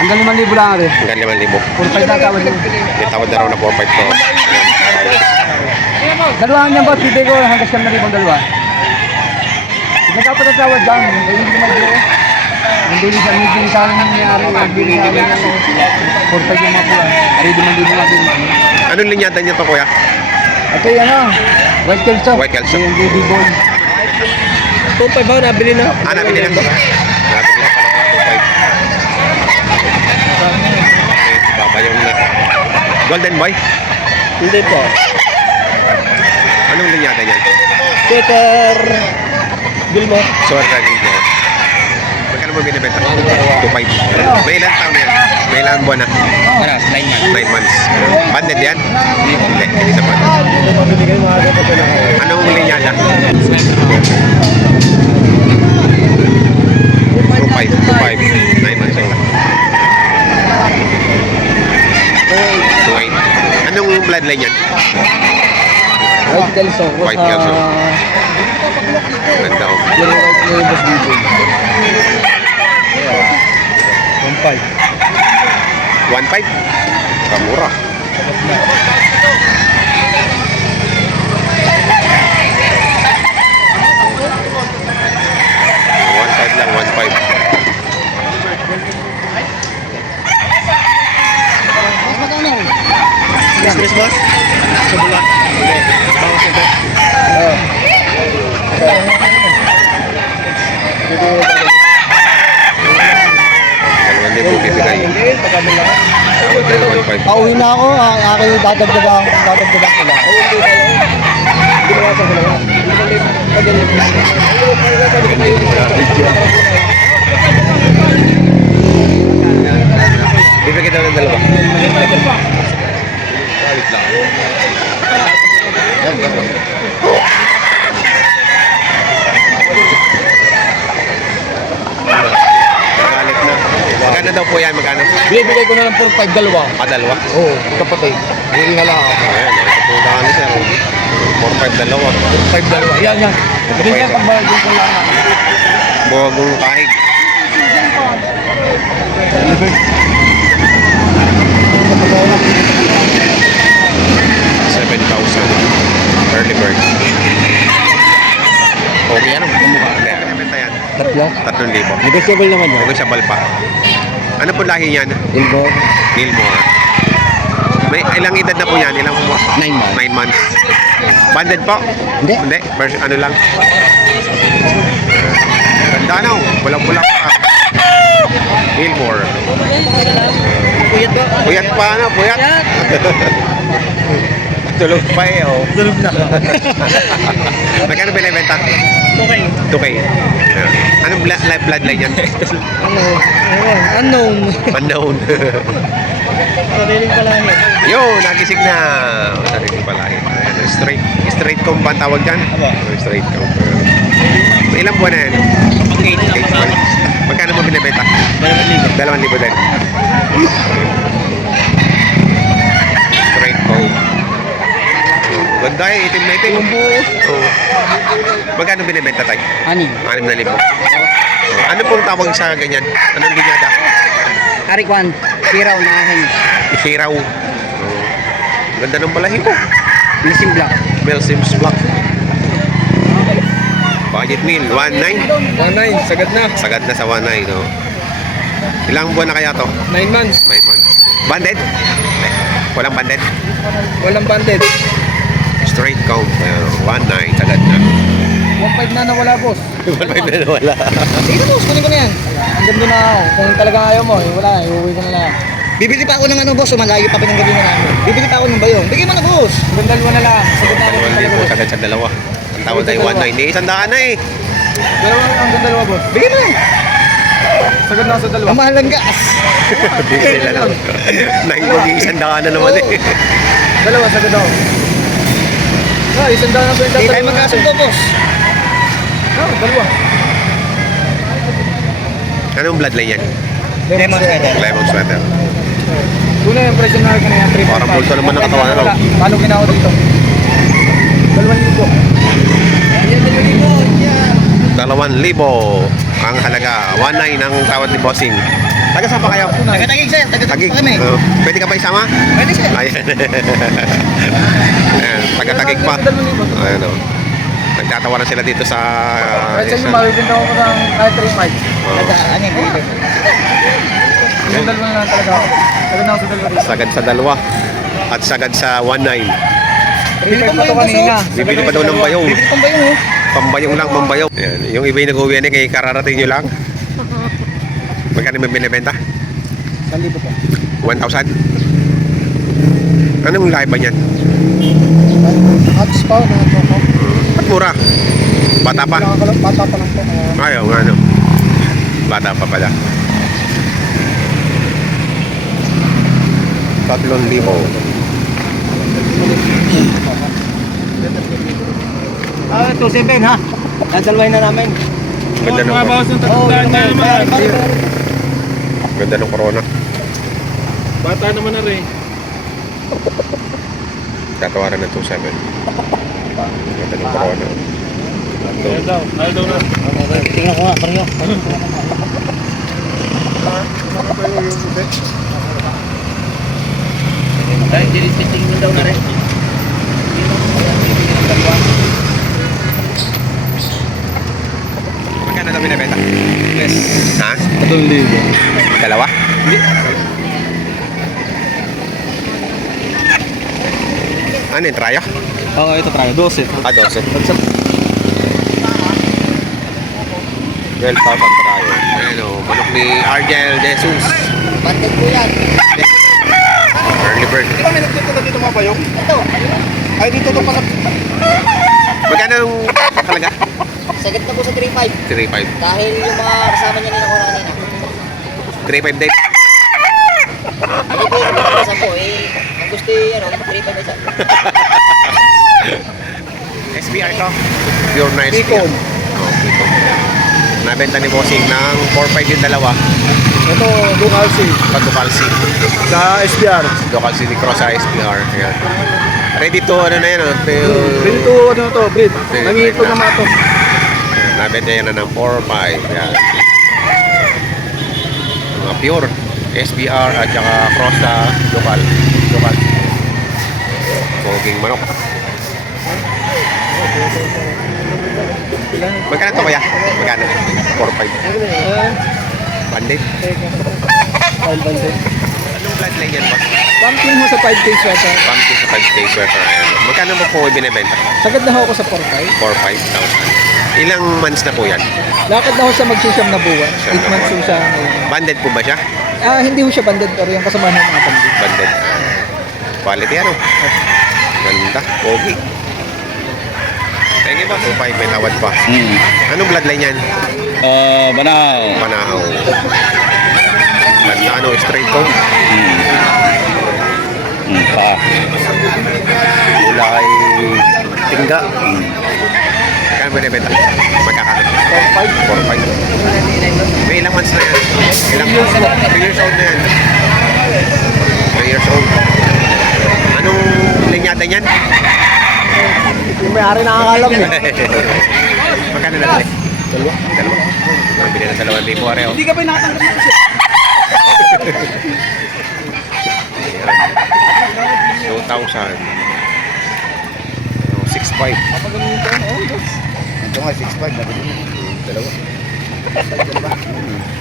Hanggang 5,000 lang rin. Hanggang 5,000. 4,500 na tawad yun. May tawad na raw na 4,500 to. Dalawahan niyan boss, bibigay ko hanggang 9,000 dalawa. Nagkapat ang tawad dyan. Kaya hindi naman dito. Hindi sa meeting sa amin nangyari. Hindi sa amin ng 4,500 yung mga pula. Ari di man din mga din. Anong linyada niya to, kuya? Ito yan White Kelso. White Kelso. Yung baby boy. 2.5 ba? Nabili na. Nabili na. Nabili na pala ito, 2,500. Baba yung Golden Boy. Hindi po. Anong linyada niyan? Peter Gilmore. Sorry, Gilmore. Magkano mo binibenta? 2,500. May ilang taon na yan? May ilang buwan na? 9 months. Banded yan? Hindi. Hindi sa banded. Anong linyada? 2,500. 9 months old. 2,800. Anong bloodline yan? White Kelso. White Kelso. Ganda, oh. Yung white na yung boss baby. 1,500. Kamura. Lang, 1,500. Express boss? Sa bula. Bawas ito. Dalawang libo bibigay. Tawag na 1,500. Pauwi na ako. Aking dadagdagan ko lang. Bibigay daw ng dalawa. Nagalit na. Magkano daw po yan? Magkano? Bibigay ko na lang 4,500 dalawa. Dalawa? Oo, kapatid. Hindi nga lang ako. Ayan, nakatulungan ni sir. 4,500 dalawa. 4,500 dalawa. Yan. Ito Hindi pa nga ito. pagbayad ko lang. Buwagong kahig. $7,000. Early bird. Okay, ano? Hindi, ano benta yan? Tatlo. 3,000. Negotiable naman yan. Negosyable pa. Ano po lahi yan? Ilbo. Gilmore. May ilang edad na po yan? Ilang 9 months. 9 months. Banded po? Hindi. Hindi. Ano lang? Ganda na. Bulang-bulang pa. Gilmore. Puyat ba? Puyat pa na. Puyat. Tulog pa eh. Oh. Tulog na. Magkano binibenta? Okay. 2K. Anong bloodline yan? Ano? Unknown. Unknown. Sariling pala niya. Yo, nagising na. Sariling pala. Ayan, straight comb ba ang tawag dyan? Straight comb. Ilang buwan na yan? 8 months. Magkano mo binibenta? 2,000 din. Straight comb. Ganda eh, itim na itim. Oo. Magkano binibenta tayo? 6,000. Ano pong tawag sa ganyan? Anong linyada? Arikwan. Hiraw na akin. Hiraw. Ganda ng balahibo. Missing block. Bell Sims Block. Budget meal, 1,900. 1.9. Sagad na. Sagad na sa 1,900, no? Ilang buwan na kaya to? 9 months. 9 months. Banded? Walang banded? Walang banded. Straight count. 1,900, sagad na. 1,500 na nawala, boss. 1,500 na wala. Sige na, boss. Kunin ko na yan. Hanggang doon na ako. Kung talagang ayaw mo, wala. Iuwi ko na lang. Bibili pa ako ng ano, boss. Malayo pa pinanggabi na namin. Bibili pa ako ng bayong. Bigyan mo na, boss. Hanggang dalawa na lang. Sagot na ako ng 2,000, dalawa. sagad sa dalawa. Ang tawad tayo 1,900. Eh, 100 na eh. Dalawa hanggang dalawa, boss. Bigyan mo na. Sagot na ako sa dalawa. Ang mahal ng gas. Diesel na lang. 100 na naman eh. Dalawa, sagot ako. Isang daan na po yung Hindi tayo magkasundo, boss. Dalawa. Anong bloodline yan? Lemon sweater. Lemon sweater. Una yung presyo na kanina, 3.5. Parang bulto naman ng katawan, ano? Paano ginawa dito? 2,000. 2,000 ang halaga. 1,900 ang tawad ni Bossing. Taga saan pa kayo? Taga-tagig sir, taga-tagig Tagig. kami. Pwede ka ba isama? Pwede sir. Ayan. Ayan, taga-tagig pa. Ayan o. Nagtatawanan sila dito sa... Kahit saan yung mabibinta ko ng kahit 3.5. Taga-ano ko. Yung dalawa na lang talaga ako. Talaga na ako sa dalawa dito. Sagad sa 2 at sagad sa 1.9. 3.5 na to kanina. Bibili pa daw ng bayong. Bibili pang bayong oh. Pambayong lang, pambayong. Ayan. Yung iba yung nag-uwi yan, kay kararating nyo lang. Magkano may binibenta? 1,000 po. 1,000? Anong lahi ba niyan? Hats pa na ito po. Ba't mura? Bata pa? Bata pa lang po. Ayaw nga no. Bata pa pala. 3,000. 2.7 ha. Nasalway na namin. Ganda ng Ganda ng corona. Bata naman na rin. Tatawaran ng 2,700. Ganda ng corona. Ayaw daw na. Tingnan ko nga, pareho. Ay, dinipiting mo daw na rin. Magkano na binibenta? Yes. Ha? 3,000. Dalawa? Hindi. Ano yung trayo? Oo, ito tayo. 12. 12. 12,000 trayo. Ayan o, manok ni Argel De Jesus. Banded po yan. Early bird. Di ba may nagtutulad dito mga bayong? Ito. Ay, dito to pala. Magkano yung kalaga? Sagad na po sa 3.5. 3,500. Dahil yung mga kasama niya nila ko na kanina. 3,500 din. Hindi po yung mga kasama po eh. Ang gusto yung 3.5 na isa. SBR to. Pure na SBR. Beacon. Oh, Beacon. Nabenta ni Bossing ng 4,500 yung dalawa. Ito, Ducal C. Pag-Ducalsi. Sa SBR. Ducalsi ni Cross sa SBR. Ayan. Ready to, ano na yan, Breed to, ano to, breed. Nangihito naman ito. Nabenta yan na ng 4,500. Yan. Mga pure. SBR at saka cross sa local. Poging manok. Magkano to kaya? Magkano? 4,500. Bandit? Anong bloodline yan, boss? Pumpkin mo sa 5K sweater. Pumpkin sa 5K sweater. Ayan. Magkano mo po binibenta? Sagad na ako sa 4.5. 4,500. Ilang months na po yan? Lakad na ako sa magsusiyam na buwan. 8 months yung siya ngayon. Banded po ba siya? Hindi ko siya banded pero yung kasama ng mga banded. Banded. Quality ano? Ganda. Pogi. Thank you, boss. 2,500 may tawad pa. Anong bloodline yan? Banahaw. Panahaw. Ganda ano? Straight coat. Pa. Kulay tingga. Kaya binibenta? Magkakano? 4,500. May ilang months na yan? Ilang months? 3 years old na yan. 3 years old. Anong linyada niyan? Yung may-ari nakakalam eh. Magkano na bili? Dalawa. Bili na 2,000 pareho. Hindi ka pa nakatanggap na kasi. 2,000. 6,500. Ito nga, 6.5. Dalawa.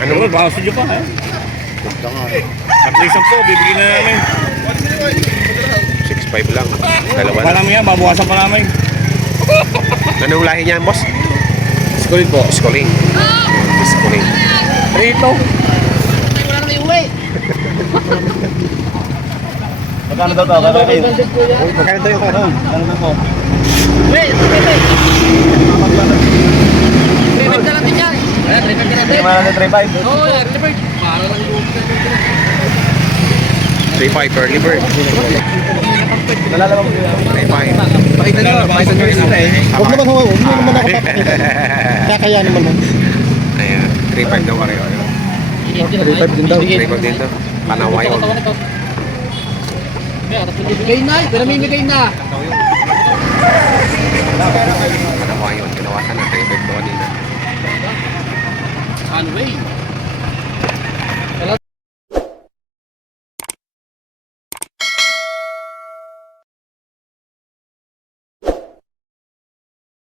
Ano mo? Baka studio pa eh. Ito nga. At least 10, bibigyan na namin. 6,500 lang. Dalawa Parang lang. yan, babawasan pa namin. Anong lahi niyan, boss? School po. Schooling. Schooling. Rito. Wala na may uwi. Magkano daw to? Magkano yun? Magkano to yung karon? Ano na to? Wait, 3.5 na lang din yan. 3.5 ka na din. Mga na 3.5. Oo, 3.5. Para lang yung 3,500 early bird. Nalalaman mo yun. 3,500. Pakita nyo. Pakita nyo yung eh. Huwag naman huwag. Huwag naman ako papakita. Kaya naman mo. Ayan. 3,500 daw pareho. 3.5 din daw. 3,500 din to. Panawa yun. Bigay na, pinamimigay na. Panawa yun. Ginawasan na 3,500 daw kanina. Ano eh?